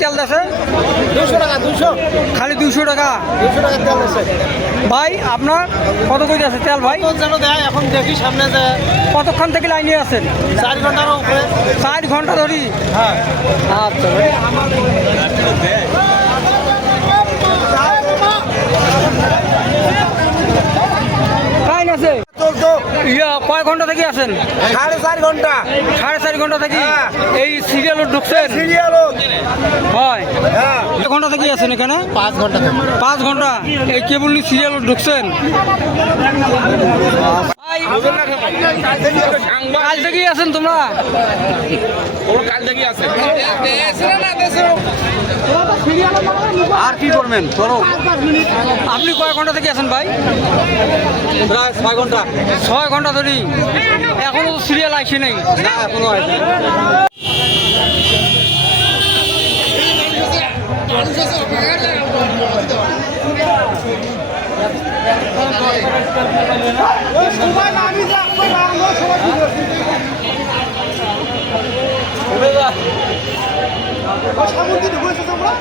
তেল আছে 200 টাকা 200 খালি 200 টাকা 200 টাকা তেল আছে ভাই আপনার কত করে আছে তেল ভাই? তো যেন দেয় এখন দেখি সামনে যে কতক্ষণ থেকে লাইনে আছেন? 4 ঘন্টার উপরে 4 ঘন্টা ধরি। হ্যাঁ আচ্ছা ভাই ফাইন আছে। কয় ঘন্টা থেকে আছেন? 4.5 ঘন্টা 4.5 ঘন্টা থেকে এই সিরিয়ালও ঢুকছেন? সিরিয়ালও হয় হ্যাঁ কয় ঘন্টা থেকে আছেন এখানে? 5 ঘন্টা থেকে 5 ঘন্টা এই কেবল সিরিয়াল ঢুকছেন? কাল থেকেই আছেন তোমরা? আর কি করবেন বলো? আপনি কয় ঘন্টা থেকে আছেন ভাই? প্রায় 6 ঘন্টা 6 ঘন্টা ধরি এখনো তো সিরিয়াল আসে নাই। না এখনো আছে সময়